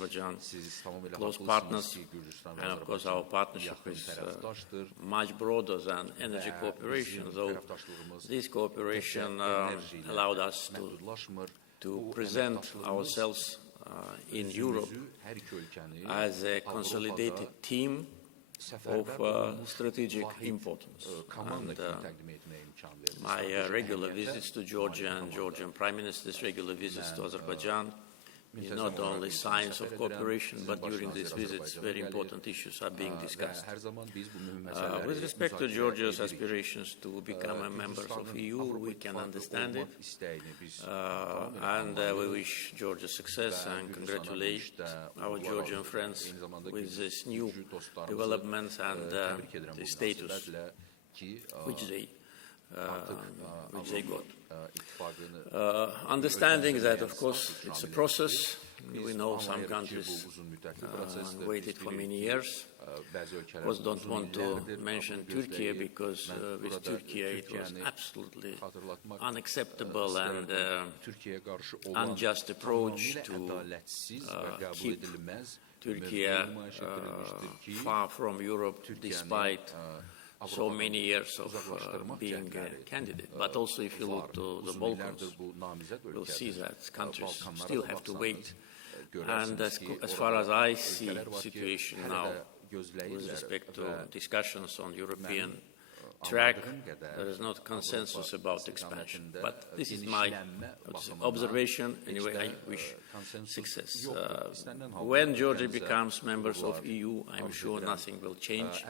Azerbaijan close partners, and of course our partnership is much broader than energy cooperation, though this cooperation allowed us to present ourselves in Europe as a consolidated team of strategic importance. And, my regular visits to Georgia and Georgian Prime Minister's regular visits to Azerbaijan is not only signs of cooperation, but during these visits very important issues are being discussed. With respect to Georgia's aspirations to become a member of EU, we can understand it, and we wish Georgia success and congratulate our Georgian friends with this new developments and the status which they got. Understanding that, of course, it's a process. We know some countries waited for many years. Of course, don't want to mention Turkey because with Turkey it was absolutely unacceptable and unjust approach to keep Turkey far from Europe despite so many years of being a candidate. But also if you look to the Balkans, you'll see that countries still have to wait. And as far as I see the situation now with respect to discussions on European track, there is not consensus about expansion. But this is my observation. Anyway, I wish success. When Georgia becomes members of EU, I'm sure nothing will change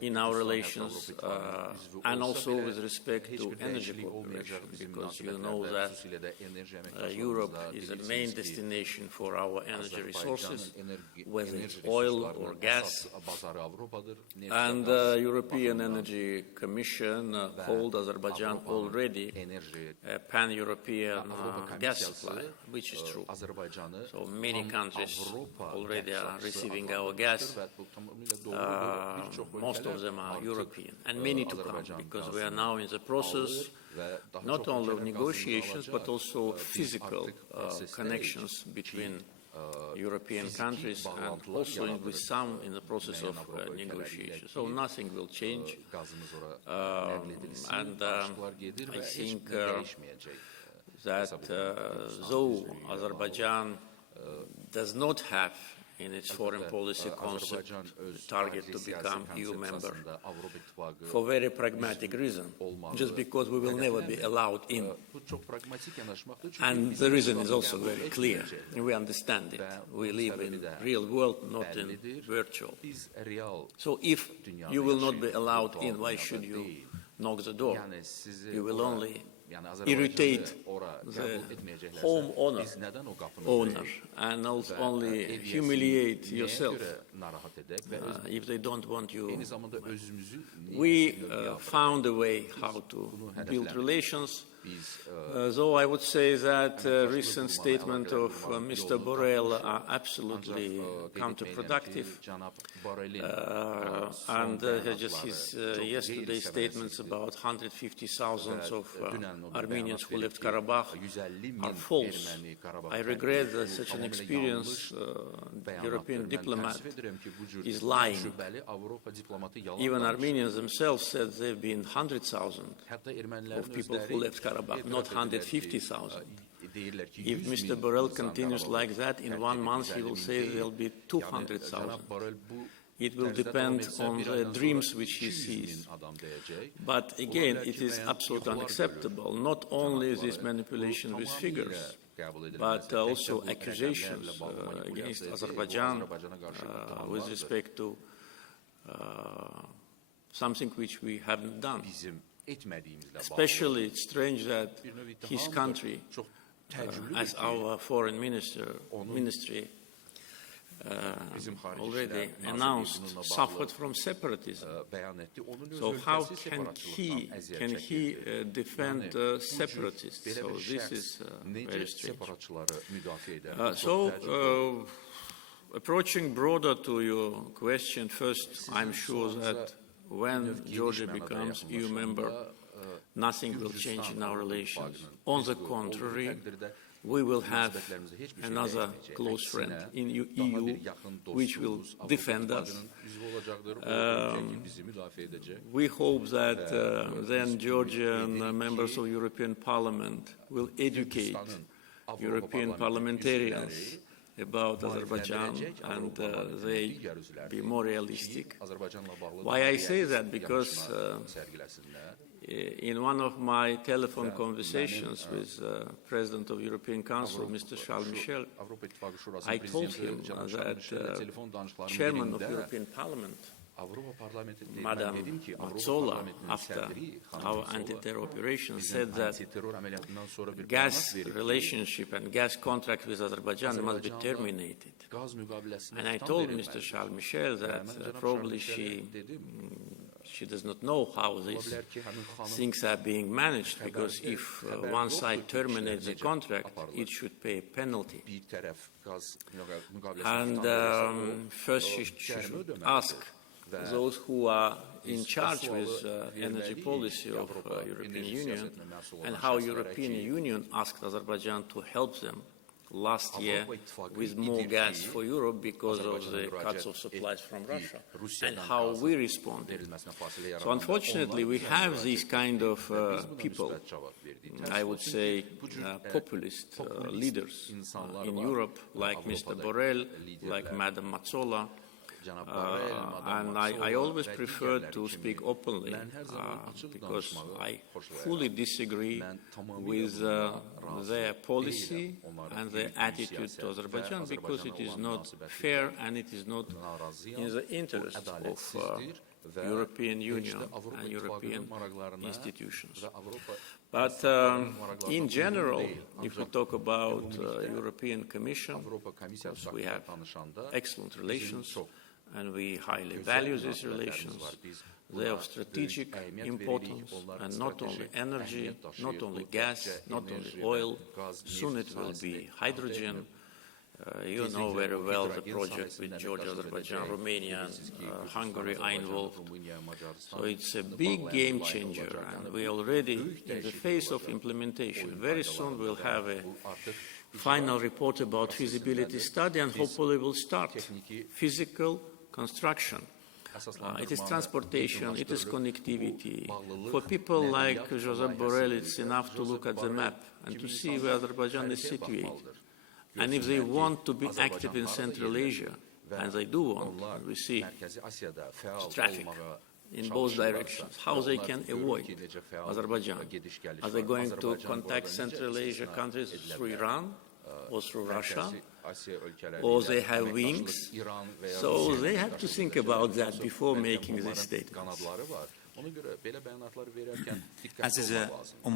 in our relations, and also with respect to energy cooperation, because you know that Europe is the main destination for our energy resources, whether it's oil or gas, and the European Energy Commission called Azerbaijan already a pan-European gas supply, which is true. So many countries already are receiving our gas. Most of them are European, and many to come, because we are now in the process not only of negotiations but also physical connections between European countries, and also with some in the process of negotiation. So nothing will change, and I think that though Azerbaijan does not have in its foreign policy concept the target to become EU member for very pragmatic reason, just because we will never be allowed in. And the reason is also very clear. We understand it. We live in real world, not in virtual. So if you will not be allowed in, why should you knock the door? You will only irritate the home owner and only humiliate yourself if they don't want you. We found a way how to build relations, though I would say that recent statement of Mr. Borrell are absolutely counterproductive, and just his yesterday's statements about 150,000 of Armenians who left Qarabağ are false. I regret that such an experienced European diplomat is lying. Even Armenians themselves said there have been 100,000 of people who left Qarabağ, not 150,000. If Mr. Borrell continues like that, in 1 month he will say there will be 200,000. It will depend on the dreams which he sees. But again, it is absolutely unacceptable, not only this manipulation with figures, but also accusations against Azerbaijan with respect to something which we haven't done. Especially, it's strange that his country, as our foreign ministry already announced, suffered from separatism. So how can he defend separatists? So this is very strange. Approaching broader to your question, first, I'm sure that when Georgia becomes EU member, nothing will change in our relations. On the contrary, we will have another close friend in EU which will defend us. We hope that then Georgian members of European Parliament will educate European parliamentarians about Azerbaijan and they be more realistic. Why I say that? Because in one of my telephone conversations with President of European Council, Mr. Charles Michel, I told him that Chairman of European Parliament, Madam Metsola, after our anti-terror operation, said that gas relationship and gas contract with Azerbaijan must be terminated. And I told Mr. Charles Michel that probably she does not know how these things are being managed, because if one side terminates the contract, it should pay a penalty. And first she should ask those who are in charge with energy policy of European Union and how European Union asked Azerbaijan to help them last year with more gas for Europe because of the cuts of supplies from Russia, and how we responded. So unfortunately we have these kind of people, I would say populist leaders in Europe, like Mr. Borrell, like Madam Metsola, and I always prefer to speak openly because I fully disagree with their policy and their attitude to Azerbaijan, because it is not fair and it is not in the interest of European Union and European institutions. But in general, if we talk about European Commission, we have excellent relations, and we highly value these relations. They are of strategic importance, and not only energy, not only gas, not only oil, soon it will be hydrogen. You know very well the project with Georgia, Azerbaijan, Romania, and Hungary are involved. So it's a big game changer, and we are already in the phase of implementation. Very soon we'll have a final report about feasibility study, and hopefully we'll start physical construction. It is transportation, it is connectivity. For people like Jozep Borreli, it's enough to look at the map and to see where Azerbaijan is situated. And if they want to be active in Central Asia, and they do want, we see traffic in both directions, how they can avoid Azerbaijan. Are they going to contact Central Asia countries through Iran or through Russia? Or they have wings? So they have to think about that before making these statements.